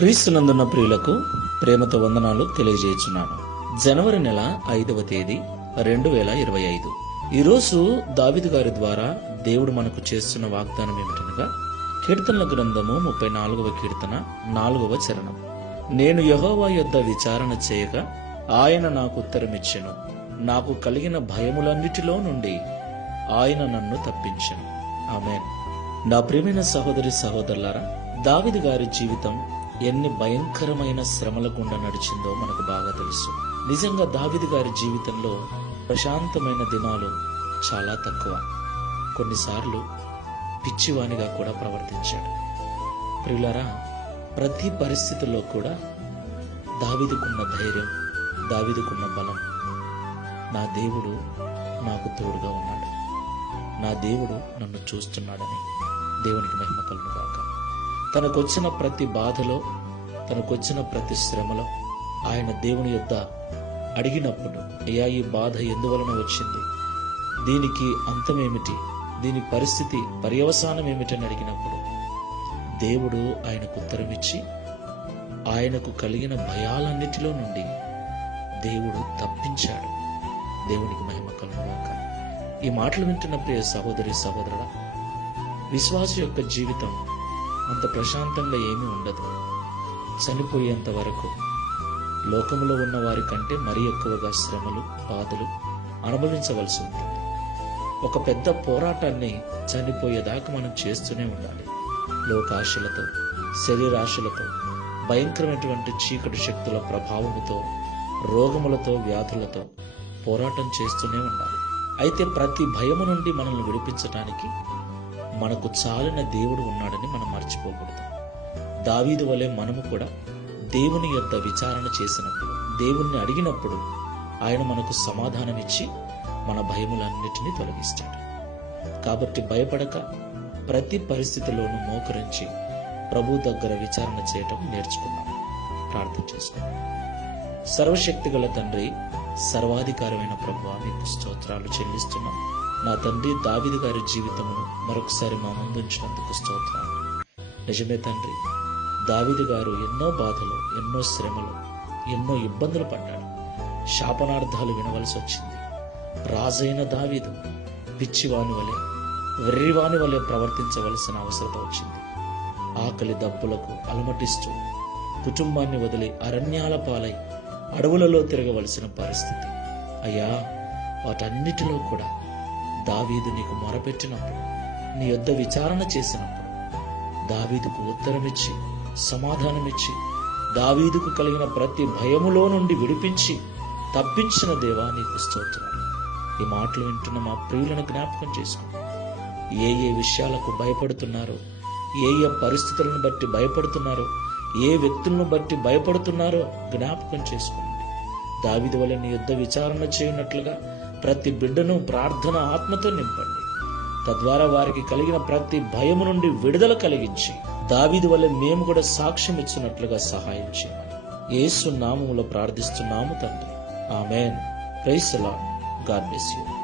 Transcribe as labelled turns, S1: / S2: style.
S1: క్రీస్తునందున్న ప్రియులకు ప్రేమతో వందనాలు తెలియజేస్తున్నాను జనవరి నెల ఐదవ తేదీ రెండు వేల ఇరవై ఐదు. ఈరోజు దావిదు గారి ద్వారా దేవుడు మనకు చేస్తున్న వాగ్దానం ఏమిటనగా కీర్తనల గ్రంథము ముప్పై నాలుగవ కీర్తన నాలుగవ చరణం. నేను యహోవా యొద్ద విచారణ చేయగా ఆయన నాకు ఉత్తరమిచ్చెను. నాకు కలిగిన భయములన్నిటిలో నుండి ఆయన నన్ను తప్పించెను. ఆమె నా ప్రియమైన సహోదరి సహోదరులారా దావిది గారి జీవితం ఎన్ని భయంకరమైన శ్రమల గుండా నడిచిందో మనకు బాగా తెలుసు. నిజంగా దావిది గారి జీవితంలో ప్రశాంతమైన దినాలు చాలా తక్కువ. కొన్నిసార్లు పిచ్చివానిగా కూడా ప్రవర్తించాడు. ప్రియులారా ప్రతి పరిస్థితుల్లో కూడా దావిదుకున్న ధైర్యం దావిదుకున్న బలం నా దేవుడు నాకు తోడుగా ఉన్నాడు. నా దేవుడు నన్ను చూస్తున్నాడని దేవునికి మహిమ కలుగును తనకొచ్చిన ప్రతి బాధలో తనకొచ్చిన ప్రతి శ్రమలో ఆయన దేవుని యొక్క అడిగినప్పుడు అయ్యా ఈ బాధ ఎందువలన వచ్చింది? దీనికి అంతమేమిటి? దీని పరిస్థితి పర్యవసానం ఏమిటని అడిగినప్పుడు దేవుడు ఆయనకు ఉత్తరమిచ్చి ఆయనకు కలిగిన భయాలన్నిటిలో నుండి దేవుడు తప్పించాడు. దేవునికి మహిమ కలుగుగాక. ఈ మాటలు వింటున్న ప్రియ సహోదరి సహోదరుడా విశ్వాస యొక్క జీవితం అంత ప్రశాంతంగా ఏమీ ఉండదు. చనిపోయేంత వరకు లోకములో ఉన్న వారి కంటే మరీ ఎక్కువగా శ్రమలు బాధలు అనుభవించవలసి ఉంటుంది. ఒక పెద్ద పోరాటాన్ని చనిపోయేదాకా మనం చేస్తూనే ఉండాలి. లోకాశలతో శరీరాశలతో భయంకరమైనటువంటి చీకటి శక్తుల ప్రభావముతో రోగములతో వ్యాధులతో పోరాటం చేస్తూనే ఉండాలి. అయితే ప్రతి భయము నుండి మనల్ని విడిపించడానికి మనకు చాలిన దేవుడు ఉన్నాడని మనం మర్చిపోకూడదు. దావీదు వలె మనము కూడా దేవుని యొక్క విచారణ చేసినప్పుడు దేవుణ్ణి అడిగినప్పుడు ఆయన మనకు సమాధానమిచ్చి మన భయములన్నిటినీ తొలగిస్తాడు. కాబట్టి భయపడక ప్రతి పరిస్థితిలోనూ మోకరించి ప్రభు దగ్గర విచారణ చేయటం నేర్చుకున్నాం ప్రార్థన చేసుకున్నాం సర్వశక్తి గల తండ్రి సర్వాధికారమైన ప్రభు మీకు స్తోత్రాలు చెల్లిస్తున్నాం. నా తండ్రి దావిది గారి జీవితమును మరొకసారి మా ముందుంచినందుకు స్తోత్రాలు. నిజమే తండ్రి దావిది గారు ఎన్నో బాధలు ఎన్నో శ్రమలు ఎన్నో ఇబ్బందులు పడ్డాడు. శాపనార్థాలు వినవలసి వచ్చింది. రాజైన దావీదు పిచ్చివాని వలె వెర్రివాని వలె ప్రవర్తించవలసిన అవసరత వచ్చింది. ఆకలి దప్పులకు అలమటిస్తూ కుటుంబాన్ని వదిలి అరణ్యాల పాలై అడవులలో తిరగవలసిన పరిస్థితి. అయ్యా వాటన్నిటిలో కూడా దావీదు నీకు మొరపెట్టినప్పుడు నీ యొద్ద విచారణ చేసినప్పుడు దావీదుకు ఉత్తరమిచ్చి సమాధానమిచ్చి దావీదుకు కలిగిన ప్రతి భయములో నుండి విడిపించి తప్పించిన దేవా నీకు స్తోత్రాలు ఈ మాటలు వింటున్న మా ప్రియులను జ్ఞాపకం చేసుకో ఏ ఏ విషయాలకు భయపడుతున్నారో ఏ ఏ పరిస్థితులను బట్టి భయపడుతున్నారో ఏ వ్యక్తులను బట్టి భయపడుతున్నారో జ్ఞాపకం చేసుకోండి దావిది వల్ల నీ యుద్ధ విచారణ చేయనట్లుగా ప్రతి బిడ్డను ప్రార్థన ఆత్మతో నింపండి. తద్వారా వారికి కలిగిన ప్రతి భయము నుండి విడుదల కలిగించి దావిది వల్ల మేము కూడా సాక్ష్యం ఇచ్చినట్లుగా సహాయం చేయమని ఏసు నామములో ప్రార్థిస్తున్నాము తండ్రి. Amen. Praise God bless you.